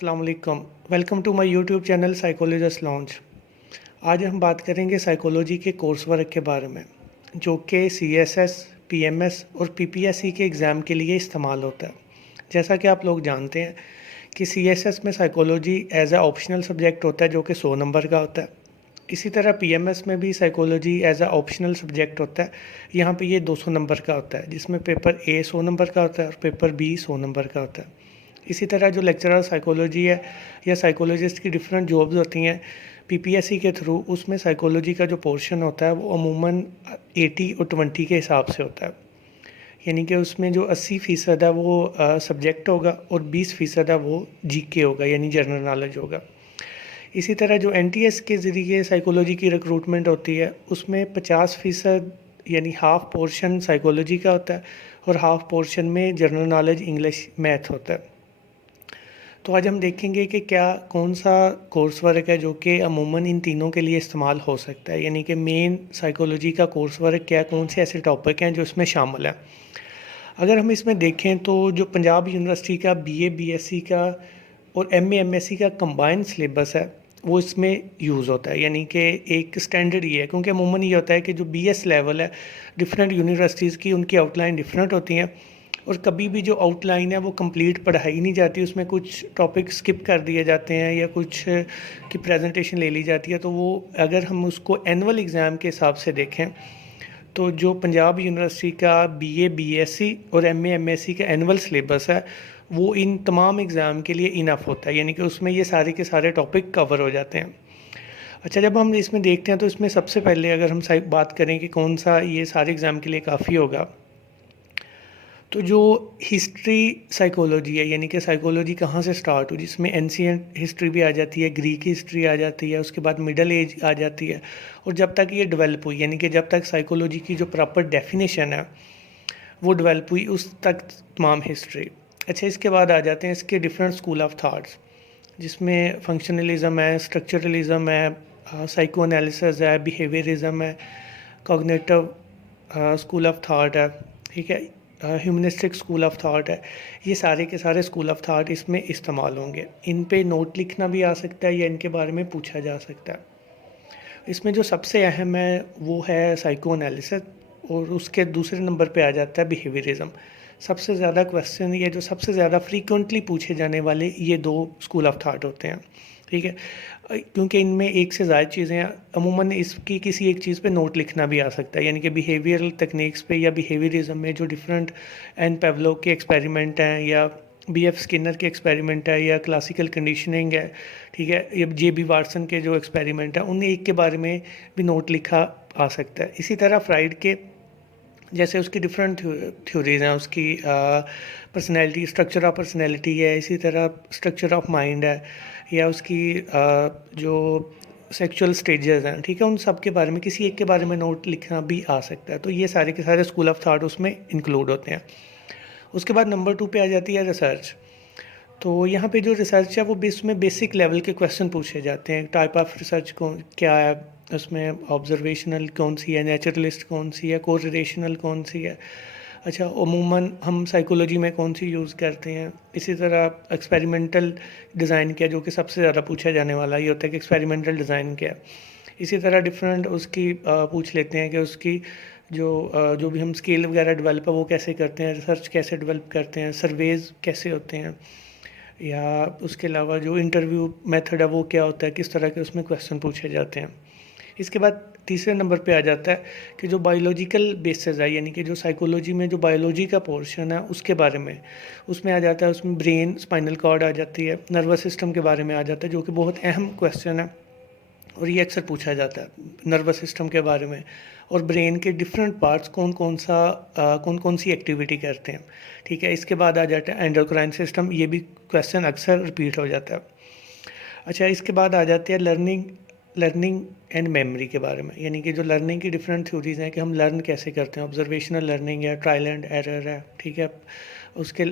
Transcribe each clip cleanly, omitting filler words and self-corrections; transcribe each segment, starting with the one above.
अस्सलाम वालेकुम। Welcome to my YouTube channel psychologist launch. आज हम बात करेंगे साइकोलॉजी के कोर्स वर्क के बारे में, जो कि सीएसएस, पीएमएस और पीपीएससी के एग्ज़ाम के लिए इस्तेमाल होता है। जैसा कि आप लोग जानते हैं कि सीएसएस में psychology as a optional subject होता है, जो कि 100 नंबर का होता है। इसी तरह पीएमएस में भी psychology as a optional subject होता है। यहाँ पे ये 200 नंबर का होता है, जिसमें पेपर ए 100 नंबर का होता है और पेपर बी 100 नंबर का होता है। इसी तरह जो लेक्चरर साइकोलॉजी है या साइकोलॉजिस्ट की डिफरेंट जॉब्स होती हैं पीपीएससी के थ्रू, उसमें साइकोलॉजी का जो पोर्शन होता है वो अमूमन 80 और 20 के हिसाब से होता है। यानी कि उसमें जो 80% है वो सब्जेक्ट होगा और 20% है वो जीके होगा, यानी जनरल नॉलेज होगा। इसी तरह जो एनटीएस के ज़रिए साइकोलॉजी की रिक्रूटमेंट होती है, उसमें 50% यानी हाफ़ पोर्शन साइकोलॉजी का होता है और हाफ़ पोर्शन में जनरल नॉलेज, इंग्लिश, मैथ होता है। तो आज हम देखेंगे कि क्या कौन सा कोर्स वर्क है जो कि अमूमन इन तीनों के लिए इस्तेमाल हो सकता है, यानी कि मेन साइकोलॉजी का कोर्स वर्क क्या, कौन से ऐसे टॉपिक हैं जो इसमें शामिल हैं। अगर हम इसमें देखें तो जो पंजाब यूनिवर्सिटी का बीए, बीएससी का और एमए, एमएससी का कंबाइंड सिलेबस है वो इसमें यूज़ होता है। यानी कि एक स्टैंडर्ड ये है, क्योंकि अमूमन ये होता है कि जो बीएस लेवल है डिफरेंट यूनिवर्सिटीज़ की, उनकी आउटलाइन डिफरेंट होती हैं और कभी भी जो आउटलाइन है वो कंप्लीट पढ़ाई नहीं जाती, उसमें कुछ टॉपिक स्किप कर दिए जाते हैं या कुछ की प्रेजेंटेशन ले ली जाती है। तो वो अगर हम उसको एनुअल एग्ज़ाम के हिसाब से देखें तो जो पंजाब यूनिवर्सिटी का बीए, बीएससी और एमए, एमएससी का एनुअल सिलेबस है वो इन तमाम एग्ज़ाम के लिए इनफ होता है, यानी कि उसमें ये सारे के सारे टॉपिक कवर हो जाते हैं। अच्छा, जब हम इसमें देखते हैं तो इसमें सबसे पहले अगर हम बात करें कि कौन सा ये सारे एग्ज़ाम के लिए काफ़ी होगा, तो जो हिस्ट्री साइकोलॉजी है, यानी कि साइकोलॉजी कहाँ से स्टार्ट हुई, जिसमें एंशिएंट हिस्ट्री भी आ जाती है, ग्रीक हिस्ट्री आ जाती है, उसके बाद मिडल एज आ जाती है, और जब तक ये डेवलप हुई, यानी कि जब तक साइकोलॉजी की जो प्रॉपर डेफिनेशन है वो डेवलप हुई, उस तक तमाम हिस्ट्री। अच्छा, इसके बाद आ जाते हैं इसके डिफरेंट स्कूल ऑफ थाट्स, जिसमें फंक्शनलिज्म है, स्ट्रक्चरलिज्म है, साइको एनालिसिस है, बिहेवियरिज्म है, कॉग्निटिव स्कूल ऑफ थाट है, ठीक है, ह्यूमनिस्टिक स्कूल ऑफ थाट है। ये सारे के सारे स्कूल ऑफ थाट इसमें इस्तेमाल होंगे। इन पे नोट लिखना भी आ सकता है या इनके बारे में पूछा जा सकता है। इसमें जो सबसे अहम है वो है साइको एनालिसिस और उसके दूसरे नंबर पे आ जाता है बिहेवियरिज्म। सबसे ज़्यादा क्वेश्चन, ये जो सबसे ज़्यादा फ्रीक्वेंटली पूछे जाने वाले ये दो स्कूल ऑफ थाट होते हैं, ठीक है, क्योंकि इनमें एक से ज़्यादा चीज़ें हैं। अमूमन इसकी किसी एक चीज़ पे नोट लिखना भी आ सकता है, यानी कि बिहेवियरल टेक्निक्स पे या बिहेवियरिज्म में जो डिफरेंट एन पेवलो के एक्सपेरिमेंट हैं या बीएफ स्किनर के एक्सपेरिमेंट है या क्लासिकल कंडीशनिंग है, ठीक है, या जेबी वाटसन के जो एक्सपेरिमेंट है उन एक के बारे में भी नोट लिखा आ सकता है। इसी तरह फ्राइड के जैसे उसकी डिफरेंट थ्योरीज हैं, उसकी पर्सनैलिटी, स्ट्रक्चर ऑफ पर्सनैलिटी है, इसी तरह स्ट्रक्चर ऑफ माइंड है, या उसकी जो सेक्सुअल स्टेजेस हैं, ठीक है, उन सब के बारे में किसी एक के बारे में नोट लिखना भी आ सकता है। तो ये सारे के सारे स्कूल ऑफ थाट उसमें इंक्लूड होते हैं। उसके बाद नंबर 2 पे आ जाती है रिसर्च। तो यहाँ पे जो रिसर्च है वो उसमें बेसिक लेवल के क्वेश्चन पूछे जाते हैं। टाइप ऑफ रिसर्च कौन क्या है, उसमें ऑब्जर्वेशनल कौन सी है, नेचुरलिस्ट कौन सी है, कोरिलेशनल कौन सी है। अच्छा, अमूमन हम साइकोलॉजी में कौन सी यूज़ करते हैं। इसी तरह एक्सपेरिमेंटल डिज़ाइन क्या, जो कि सबसे ज़्यादा पूछा जाने वाला ये होता है कि एक्सपेरिमेंटल डिज़ाइन क्या है। इसी तरह डिफरेंट उसकी पूछ लेते हैं कि उसकी जो भी हम स्केल वगैरह डेवलप है वो कैसे करते हैं, रिसर्च कैसे डेवलप करते हैं, सर्वेज़ कैसे होते हैं, या उसके अलावा जो इंटरव्यू मेथड है वो क्या होता है, किस तरह के उसमें क्वेश्चन पूछे जाते हैं। इसके बाद तीसरे नंबर पे आ जाता है कि जो बायोलॉजिकल बेसिस है, यानी कि जो साइकोलॉजी में जो बायोलॉजी का पोर्शन है उसके बारे में, उसमें आ जाता है, उसमें ब्रेन, स्पाइनल कॉर्ड आ जाती है, नर्वस सिस्टम के बारे में आ जाता है, जो कि बहुत अहम क्वेश्चन है और ये अक्सर पूछा जाता है नर्वस सिस्टम के बारे में, और ब्रेन के डिफरेंट पार्ट्स कौन कौन सी एक्टिविटी करते हैं, ठीक है। इसके बाद आ जाता है एंडोक्राइन सिस्टम, ये भी क्वेश्चन अक्सर रिपीट हो जाता है। अच्छा, इसके बाद आ जाती है लर्निंग एंड मेमोरी के बारे में, यानी कि जो लर्निंग की डिफरेंट थ्योरीज हैं कि हम लर्न कैसे करते हैं, ऑब्जर्वेशनल लर्निंग है, ट्रायल एंड एरर है, ठीक है, उसके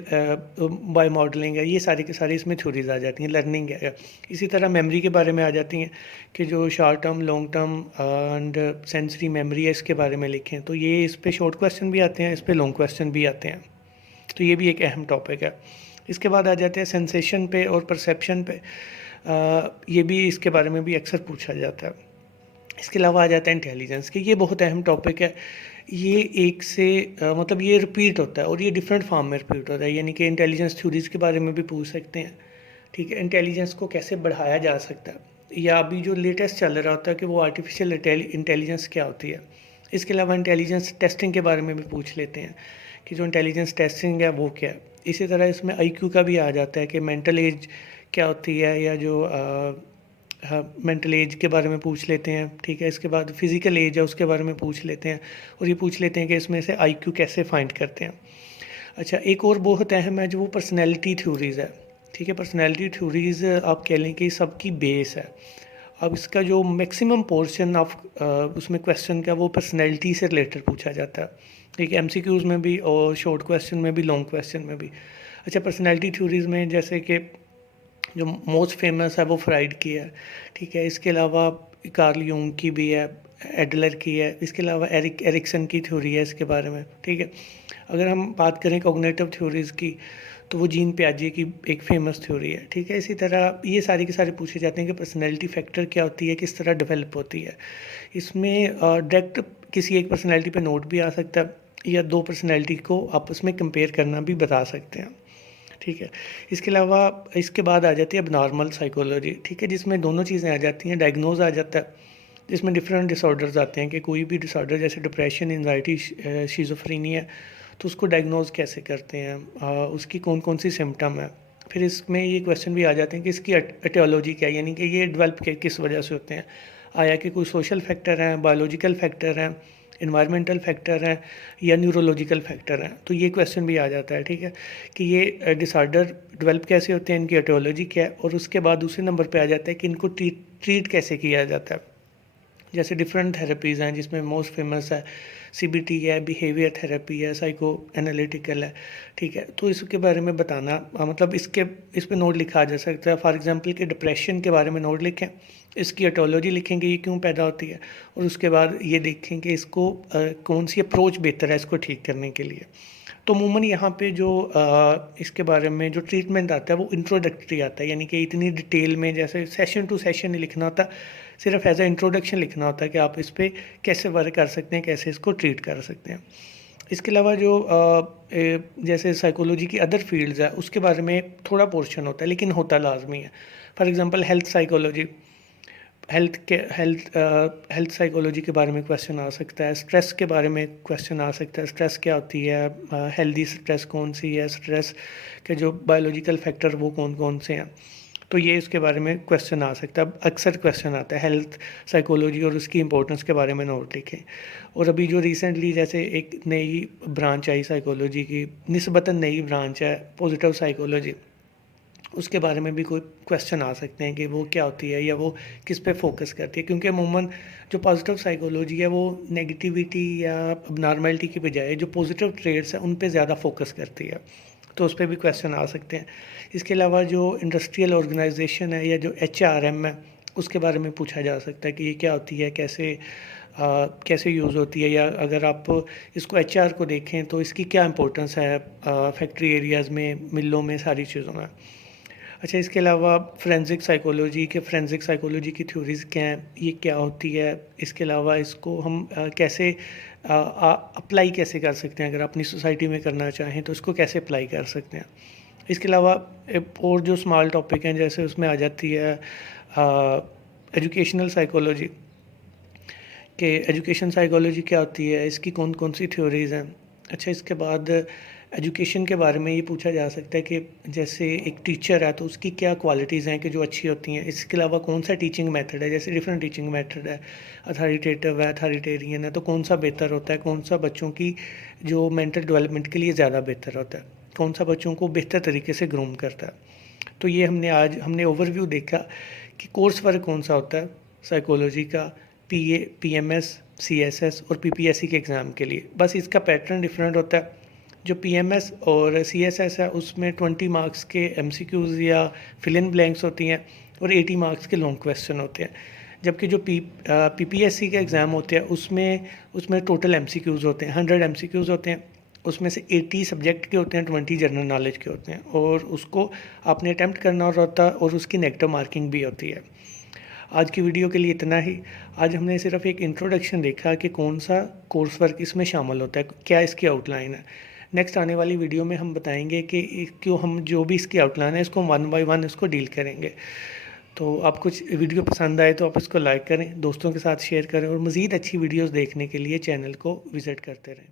बाय मॉडलिंग है, ये सारी के सारी इसमें थ्योरीज आ जाती हैं, लर्निंग है। इसी तरह मेमोरी के बारे में आ जाती हैं कि जो short term, long term and sensory memory है, इसके बारे में लिखें। तो ये इस पे शॉर्ट क्वेश्चन भी आते हैं, इस पे लॉन्ग क्वेश्चन भी आते हैं, तो ये भी एक अहम टॉपिक है। इसके बाद आ जाते हैं सेंसेशन पे और परसेप्शन पे। ये भी इसके बारे में भी अक्सर पूछा जाता है। इसके अलावा आ जाता है इंटेलिजेंस कि ये बहुत अहम टॉपिक है। ये एक से मतलब ये रिपीट होता है और ये डिफरेंट फॉर्म में रिपीट होता है, यानी कि इंटेलिजेंस थ्योरीज़ के बारे में भी पूछ सकते हैं। ठीक है, इंटेलिजेंस को कैसे बढ़ाया जा सकता है, या अभी जो लेटेस्ट चल रहा होता है कि वो आर्टिफिशियल इंटेलिजेंस क्या होती है। इसके अलावा इंटेलिजेंस टेस्टिंग के बारे में भी पूछ लेते हैं कि जो इंटेलिजेंस टेस्टिंग है वो क्या है। इसी तरह इसमें आईक्यू का भी आ जाता है कि मेंटल एज क्या होती है, या जो मेंटल एज के बारे में पूछ लेते हैं। ठीक है, इसके बाद फिज़िकल एज है उसके बारे में पूछ लेते हैं, और ये पूछ लेते हैं कि इसमें से आईक्यू कैसे फाइंड करते हैं। अच्छा, एक और बहुत अहम है जो वो पर्सनैलिटी थ्योरीज़ है। ठीक है, पर्सनैलिटी थ्योरीज़ आप कह लें कि सबकी बेस है। अब इसका जो मैक्सिमम पोर्शन ऑफ उसमें क्वेश्चन का वो पर्सनैलिटी से रिलेटेड पूछा जाता है। ठीक है, एमसीक्यूज़ में भी और शॉर्ट क्वेश्चन में भी, लॉन्ग क्वेश्चन में भी। अच्छा, पर्सनैलिटी थ्योरीज़ में जैसे कि जो मोस्ट फेमस है वो फ्राइड की है। ठीक है, इसके अलावा कार्ल यूंग की भी है, एडलर की है, इसके अलावा एरिक्सन की थ्योरी है इसके बारे में। ठीक है, अगर हम बात करें कॉग्निटिव थ्योरीज़ की तो वो जीन पियाजे की एक फेमस थ्योरी है। ठीक है, इसी तरह ये सारी के सारे पूछे जाते हैं कि पर्सनैलिटी फैक्टर क्या होती है, किस तरह डेवलप होती है। इसमें डायरेक्ट किसी एक पर्सनैलिटी पे नोट भी आ सकता है, या दो पर्सनैलिटी को आपस में कंपेयर करना भी बता सकते हैं। ठीक है, इसके अलावा इसके बाद आ जाती है अब नॉर्मल साइकोलॉजी। ठीक है, जिसमें दोनों चीज़ें आ जाती हैं। डायग्नोज आ जाता है जिसमें डिफरेंट डिसऑर्डर्स आते हैं कि कोई भी डिसऑर्डर जैसे डिप्रेशन, एंजाइटी, शिज़ोफ्रेनिया, तो उसको डायग्नोज कैसे करते हैं, उसकी कौन कौन सी सिम्टम है। फिर इसमें ये क्वेश्चन भी आ जाते हैं कि इसकी एटियोलॉजी क्या है, यानी कि ये डेवलप किस वजह से होते हैं। आया कि कोई सोशल फैक्टर हैं, बायोलॉजिकल फैक्टर हैं, इन्वायरमेंटल फैक्टर हैं, या न्यूरोलॉजिकल फैक्टर हैं। तो ये क्वेश्चन भी आ जाता है। ठीक है, कि ये डिसऑर्डर डेवलप कैसे होते हैं, इनकी एटियोलॉजी क्या है, और उसके बाद दूसरे नंबर पे आ जाता है कि इनको ट्रीट कैसे किया जाता है। जैसे डिफरेंट थेरेपीज़ हैं जिसमें मोस्ट फेमस है सीबीटी है, बिहेवियर थेरेपी है, साइको एनालिटिकल है। ठीक है, तो इसके बारे में बताना मतलब इस पे नोट लिखा जा सकता है। फॉर एग्जांपल कि डिप्रेशन के बारे में नोट लिखें, इसकी एटोलॉजी लिखेंगे ये क्यों पैदा होती है, और उसके बाद ये देखेंगे इसको कौन सी अप्रोच बेहतर है इसको ठीक करने के लिए। तो अमूमन यहाँ पे जो इसके बारे में जो ट्रीटमेंट आता है वो इंट्रोडक्टरी आता है, यानी कि इतनी डिटेल में जैसे सेशन टू सेशन नहीं लिखना होता, सिर्फ एज ए इंट्रोडक्शन लिखना होता है कि आप इस पर कैसे वर्क कर सकते हैं, कैसे इसको ट्रीट कर सकते हैं। इसके अलावा जो जैसे साइकोलॉजी की अदर फील्ड्स है उसके बारे में थोड़ा पोर्शन होता है, लेकिन होता लाजमी है। For example health psychology, health psychology के बारे में क्वेश्चन आ सकता है। स्ट्रेस के बारे में क्वेश्चन आ सकता है, स्ट्रेस क्या होती है, हेल्दी स्ट्रेस कौन सी है, स्ट्रेस के जो बायोलॉजिकल फैक्टर वो कौन कौन से हैं। तो ये इसके बारे में क्वेश्चन आ सकता है, अक्सर क्वेश्चन आता है हेल्थ साइकोलॉजी और उसकी इंपॉर्टेंस के बारे में नोट लिखें। और अभी जो रिसेंटली जैसे एक नई ब्रांच आई साइकोलॉजी की, निस्बतन नई ब्रांच है पॉजिटिव साइकोलॉजी, उसके बारे में भी कोई क्वेश्चन आ सकते हैं कि वो क्या होती है या वो किस पे फोकस करती है। क्योंकि अमूमन जो पॉजिटिव साइकोलॉजी है वो नेगेटिविटी या अबनॉर्मलिटी की बजाय जो पॉजिटिव ट्रेड्स हैं उन पे ज़्यादा फोकस करती है, तो उस पर भी क्वेश्चन आ सकते हैं। इसके अलावा जो इंडस्ट्रियल ऑर्गेनाइजेशन है या जो HRM है उसके बारे में पूछा जा सकता है कि ये क्या होती है, कैसे यूज़ होती है, या अगर आप इसको HR को देखें तो इसकी क्या इंपॉर्टेंस है फैक्ट्री एरियाज़ में, मिलों में, सारी चीज़ों में। अच्छा, इसके अलावा फोरेंसिक साइकोलॉजी की थ्योरीज़ क्या हैं, ये क्या होती है, इसके अलावा इसको हम कैसे अप्लाई कैसे कर सकते हैं, अगर अपनी सोसाइटी में करना चाहें तो इसको कैसे अप्लाई कर सकते हैं। इसके अलावा और जो स्मॉल टॉपिक हैं जैसे उसमें आ जाती है एजुकेशनल साइकोलॉजी, कि एजुकेशन साइकोलॉजी क्या होती है, इसकी कौन कौन सी थ्योरीज़ हैं। अच्छा, इसके बाद एजुकेशन के बारे में ये पूछा जा सकता है कि जैसे एक टीचर है तो उसकी क्या क्वालिटीज़ हैं कि जो अच्छी होती हैं। इसके अलावा कौन सा टीचिंग मेथड है, जैसे डिफरेंट टीचिंग मेथड है, अथॉरिटेटिव है, अथॉरिटेरियन है, तो कौन सा बेहतर होता है, कौन सा बच्चों की जो मेंटल डेवलपमेंट के लिए ज़्यादा बेहतर होता है, कौन सा बच्चों को बेहतर तरीके से ग्रूम करता है। तो ये हमने ओवरव्यू देखा कि कोर्स वर्क कौन सा होता है साइकोलॉजी का PMS, CSS और PPSC के एग्ज़ाम के लिए। बस इसका पैटर्न डिफरेंट होता है। जो PMS और CSS है उसमें 20 मार्क्स के MCQs या फिल इन ब्लैंक्स होती हैं और 80 मार्क्स के लॉन्ग क्वेश्चन होते हैं। जबकि जो PPSC के एग्ज़ाम होते हैं उसमें टोटल MCQs होते हैं, 100 MCQs होते हैं उसमें से 80 सब्जेक्ट के होते हैं, 20 जनरल नॉलेज के होते हैं, और उसको आपने अटैम्प्ट करना होता है और उसकी नेगेटिव मार्किंग भी होती है। आज की वीडियो के लिए इतना ही। आज हमने सिर्फ एक इंट्रोडक्शन देखा कि कौन सा कोर्स वर्क इसमें शामिल होता है, क्या इसकी आउटलाइन है। नेक्स्ट आने वाली वीडियो में हम बताएंगे कि क्यों हम जो भी इसकी आउटलाइन है इसको 1 बाय 1 इसको डील करेंगे। तो आप कुछ वीडियो पसंद आए तो आप इसको लाइक करें, दोस्तों के साथ शेयर करें, और मज़ीद अच्छी वीडियोस देखने के लिए चैनल को विज़िट करते रहें।